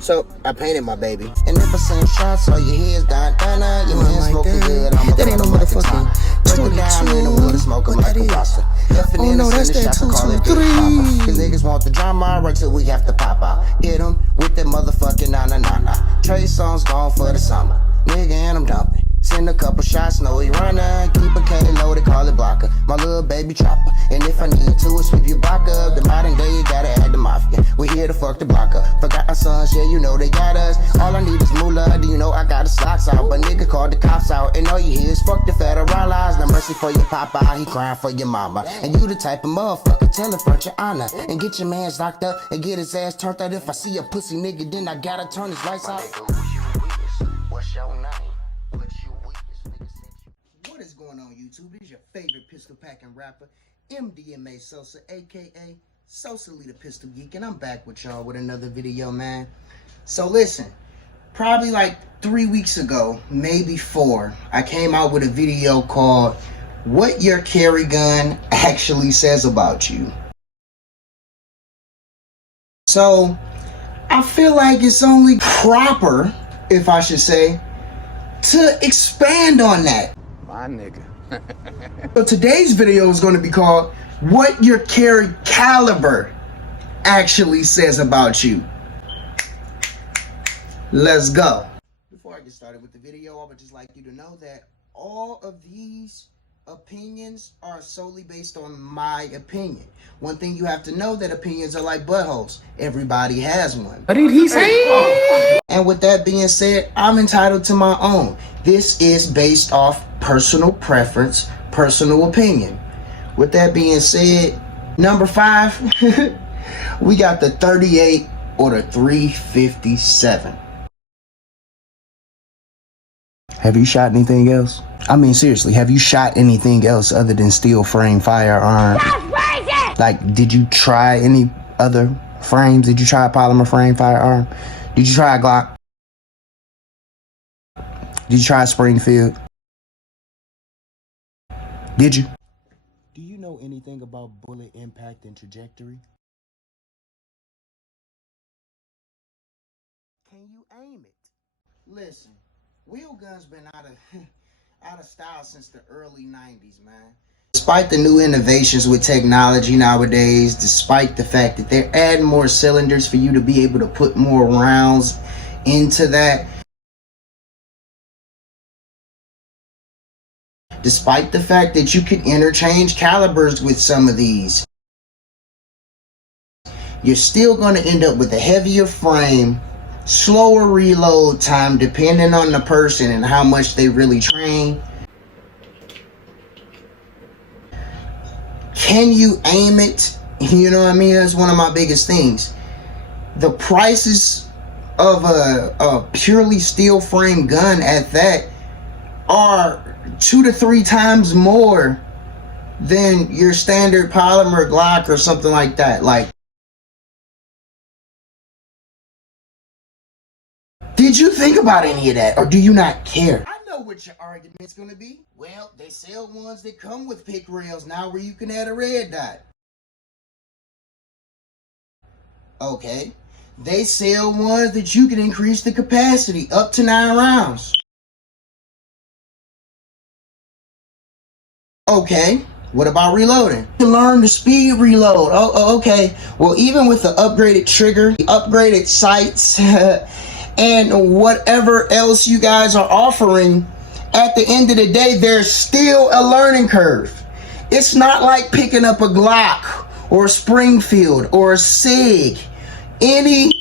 So I painted my baby. And if I send shots, all your head's done, your hands smoking good. That ain't no motherfucking 22. In the water, smoking like a rasta. Oh no, that's that 223. Cause niggas want the drama right till we have to pop out. Hit them with that motherfucking na. Trey songs gone for the summer. Nigga, and I'm dumping. Send a couple shots, know he runner. Keep a K loaded, call it blocker. My little baby chopper. And if I need to, sweep your block up. The modern day, you gotta add the mafia. We here to fuck the block up. Forgot our sons, yeah, you know they got us. All I need is moolah, do you know I got the socks out? But nigga called the cops out, and all you hear is fuck the federalized. No mercy for your papa, he crying for your mama. And you the type of motherfucker, tell it front your honor. And get your mans locked up, and get his ass turned out. If I see a pussy nigga, then I gotta turn his lights out. What's your name? What is going on, YouTube? It is your favorite pistol packing rapper, MDMA Sosa, aka Sosa Lee the Pistol Geek, and I'm back with y'all with another video, man. So listen, probably like 3 weeks ago, maybe 4, I came out with a video called What Your Carry Gun Actually Says About You. So I feel like it's only proper, if I should say, to expand on that. My nigga. So today's video is going to be called What Your Carry Caliber Actually Says About You. Let's go. Before I get started with the video, I would just like you to know that all of these opinions are solely based on my opinion. One thing you have to know, that opinions are like buttholes. Everybody has one. What did he say? And with that being said, I'm entitled to my own. This is based off personal preference, personal opinion. With that being said, number 5, we got the 38 or the 357. Have you shot anything else? I mean, seriously, have you shot anything else other than steel frame firearm? Like, did you try any other frames? Did you try a polymer frame firearm? Did you try a Glock? Did you try a Springfield? Did you? Do you know anything about bullet impact and trajectory? Can you aim it? Listen, wheel guns been out of style since the early 90s, man. Despite the new innovations with technology nowadays, despite the fact that they're adding more cylinders for you to be able to put more rounds into that, despite the fact that you can interchange calibers with some of these, you're still going to end up with a heavier frame, slower reload time depending on the person and how much they really train. Can you aim it? You know what I mean? That's one of my biggest things. The prices of a purely steel frame gun at that are 2 to 3 times more than your standard polymer Glock or something like that. Like, did you think about any of that, or do you not care? I know what your argument's gonna be. Well, they sell ones that come with pick rails now where you can add a red dot. Okay. They sell ones that you can increase the capacity up to 9 rounds. Okay. What about reloading? To learn the speed reload. Oh, okay. Well, even with the upgraded trigger, the upgraded sights, and whatever else you guys are offering, at the end of the day, there's still a learning curve. It's not like picking up a Glock or a Springfield or a SIG,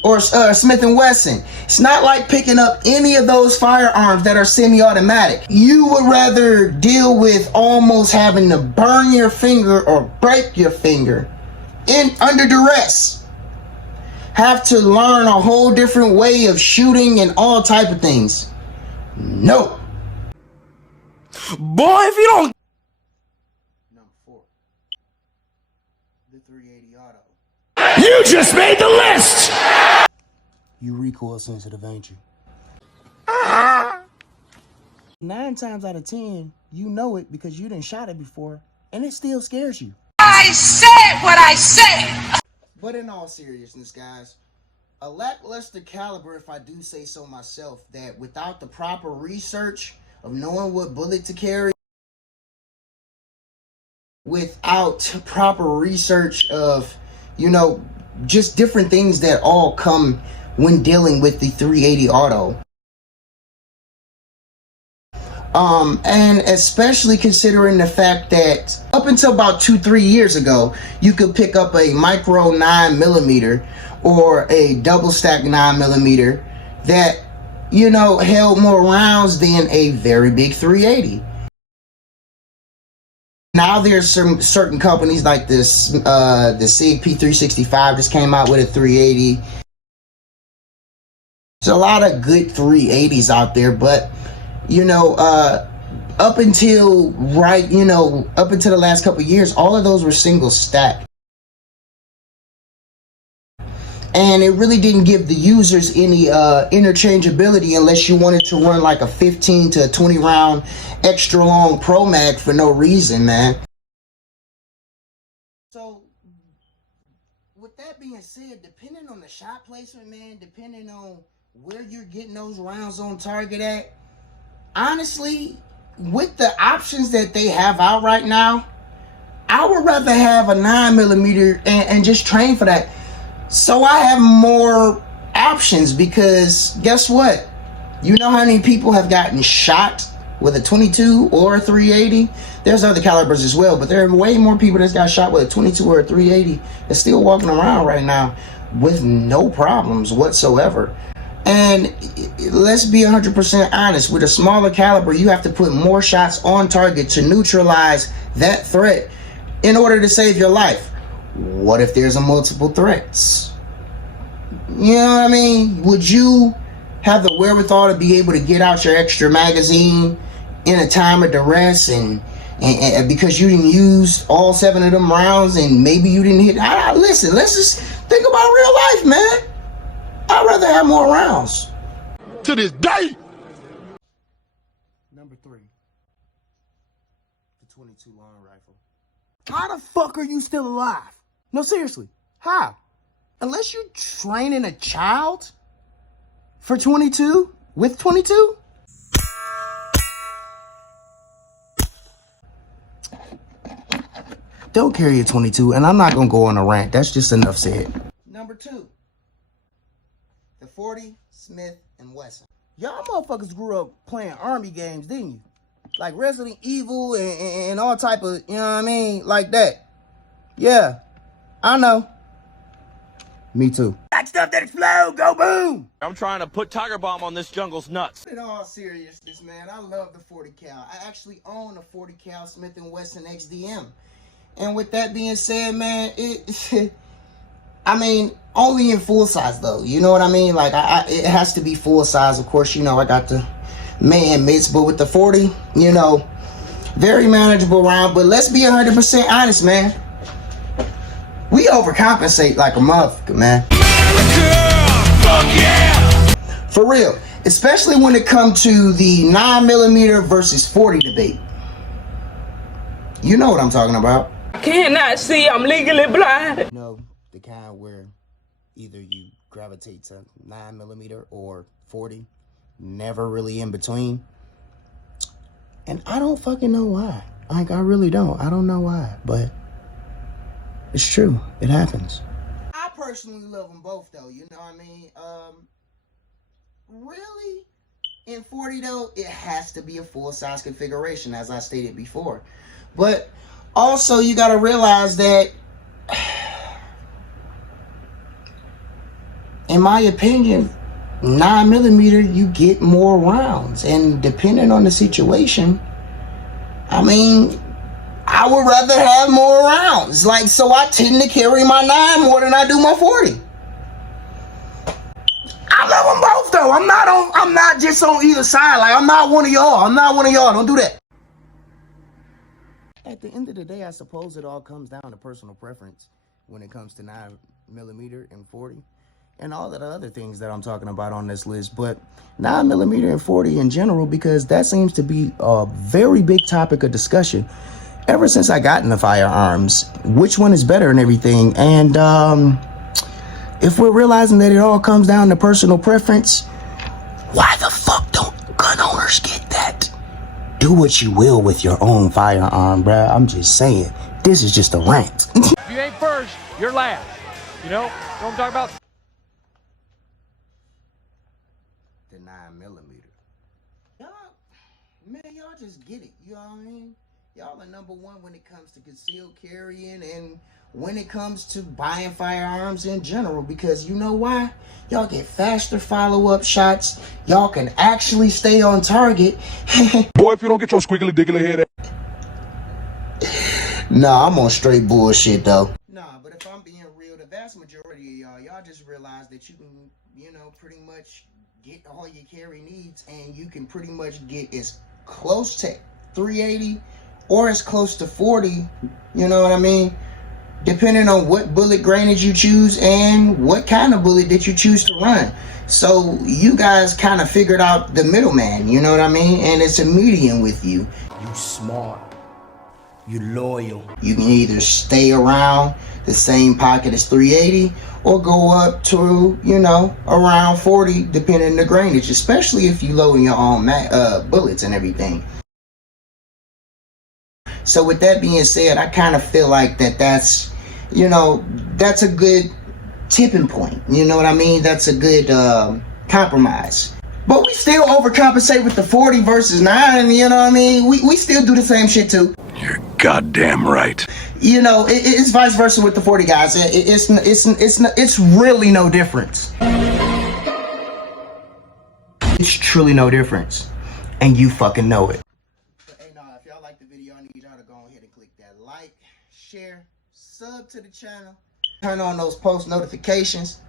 or Smith and Wesson. It's not like picking up any of those firearms that are semi-automatic. You would rather deal with almost having to burn your finger or break your finger under duress. Have to learn a whole different way of shooting and all type of things. No. Boy, if you don't. Number 4. The 380 Auto. You just made the list! You recoil sensitive, ain't you? 9 times out of 10, you know it because you done shot it before, and it still scares you. I said what I said! But in all seriousness, guys, A lackluster caliber, if I do say so myself, that without the proper research of knowing what bullet to carry, without proper research of, just different things that all come when dealing with the 380 auto. And especially considering the fact that up until about 2-3 years ago, you could pick up a micro 9mm or a double stack 9mm that, held more rounds than a very big 380. Now there's some certain companies like this, the SIG P365 just came out with a 380. There's a lot of good 380s out there, but up until the last couple of years, all of those were single stack. And it really didn't give the users any interchangeability unless you wanted to run like a 15 to 20 round extra long Pro Mag for no reason, man. So with that being said, depending on the shot placement, man, depending on where you're getting those rounds on target at, honestly, with the options that they have out right now, I would rather have a 9mm and just train for that. So I have more options, because guess what? You know how many people have gotten shot with a 22 or a 380? There's other calibers as well, but there are way more people that's got shot with a 22 or a 380 that's still walking around right now with no problems whatsoever. And let's be 100% honest, with a smaller caliber, you have to put more shots on target to neutralize that threat in order to save your life. What if there's a multiple threats? You know what I mean? Would you have the wherewithal to be able to get out your extra magazine in a time of duress and because you didn't use all 7 of them rounds and maybe you didn't hit? Listen, let's just think about real life, man. I'd rather have more rounds. To this day. Number 3, the 22 long rifle. How the fuck are you still alive? No, seriously. How? Unless you're training a child for 22 with 22. Don't carry a 22, and I'm not gonna go on a rant. That's just enough said. Number 2, the 40 Smith and Wesson. Y'all motherfuckers grew up playing army games, didn't you? Like Resident Evil and all type of, you know what I mean? Like that. Yeah, I know. Me too. That stuff that explode, go boom! I'm trying to put Tiger Bomb on this jungle's nuts. In all seriousness, man, I love the 40 cal. I actually own a 40 cal Smith and Wesson XDM. And with that being said, man, only in full size though. You know what I mean? Like, it has to be full size. Of course, I got the man mitts, but with the 40, very manageable round. But let's be 100% honest, man. We overcompensate like a motherfucker, man. Fuck yeah! For real. Especially when it comes to the 9mm versus 40 debate. You know what I'm talking about. I cannot see, I'm legally blind. The kind where either you gravitate to 9mm or 40, never really in between. And I don't fucking know why. Like, I really don't. I don't know why, but it's true. It happens. I personally love them both, though. You know what I mean? Really, in 40, though, it has to be a full-size configuration, as I stated before. But also, you got to realize that, in my opinion, 9mm, you get more rounds. And depending on the situation, I would rather have more rounds. Like, so I tend to carry my 9 more than I do my 40. I love them both, though. I'm not just on either side. Like, I'm not one of y'all. Don't do that. At the end of the day, I suppose it all comes down to personal preference when it comes to 9mm and 40 and all of the other things that I'm talking about on this list. But 9mm and 40 in general, because that seems to be a very big topic of discussion ever since I got into firearms. Which one is better and everything. And If we're realizing that it all comes down to personal preference, why the fuck don't gun owners get that? Do what you will with your own firearm, bruh. I'm just saying. This is just a rant. If you ain't first, you're last. You know what I'm talking about? The 9mm. Y'all just get it. You know what I mean? Y'all are number one when it comes to concealed carrying and when it comes to buying firearms in general, because you know why? Y'all get faster follow-up shots. Y'all can actually stay on target. Boy, if you don't get your squiggly diggly head. Nah, I'm on straight bullshit though. Nah, but if I'm being real, the vast majority of y'all just realize that you can, you know, pretty much get all your carry needs, and you can pretty much get as close to 380 or as close to 40, you know what I mean? Depending on what bullet grainage you choose and what kind of bullet that you choose to run. So you guys kind of figured out the middleman, you know what I mean? And it's a medium with you. You smart. You loyal. You can either stay around the same pocket as 380 or go up to, you know, around 40 depending on the grainage, especially if you load your own bullets and everything. So with that being said, I kind of feel like that's, you know, that's a good tipping point. You know what I mean? That's a good compromise. But we still overcompensate with the 40 versus 9, you know what I mean? We still do the same shit too. You're goddamn right. You know, it's vice versa with the 40 guys. It's really no difference. It's truly no difference. And you fucking know it. Hey, nah, if y'all like the video, I need y'all to go ahead and click that like, share, sub to the channel, turn on those post notifications.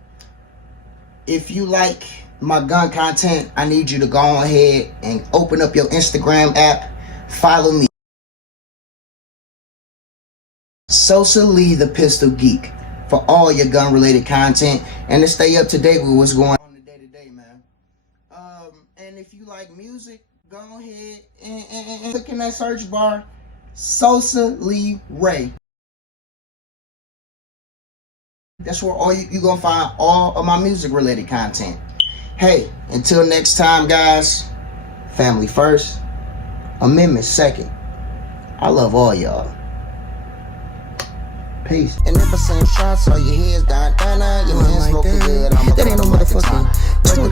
If you like my gun content, I need you to go ahead and open up your Instagram app, follow me. Sosa Lee, the Pistol Geek, for all your gun related content and to stay up to date with what's going on the day to day, man. And if you like music, go ahead and click in that search bar, Sosa Lee Ray. That's where all you gonna find all of my music related content. Hey, until next time, guys, family first, amendment second. I love all y'all. Peace. And if I send shots, all your heads down, your hands smoking good. That ain't no motherfucking 22.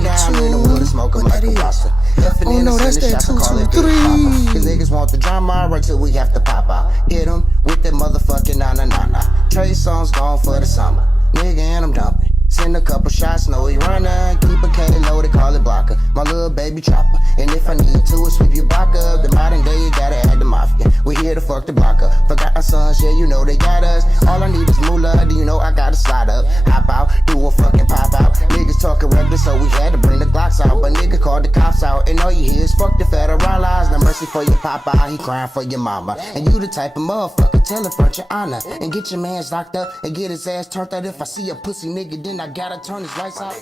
Oh no, that's that 223. Cause niggas want the drama right till we have to pop out. Hit them with that motherfucking na. Trey songs gone for the summer. Nigga, and I'm dumping. Send a couple shots, know he running. Keep a K loaded, call it blocker. My little baby chopper. And if I need to, sweep your block up. The modern day, you gotta add the mafia. We here to fuck the block up. Forgot our sons, yeah, you know they got us. All I need is moolah, do you know I gotta slide up? Hop out, do a fucking pop out. Niggas talking reckless, so we had to bring the Glocks out. But nigga called the cops out, and all you hear is fuck the federal laws. No mercy for your papa, he crying for your mama. And you the type of motherfucker, tell in front your honor. And get your mans locked up, and get his ass turned out. If I see a pussy nigga, then I gotta turn his lights out.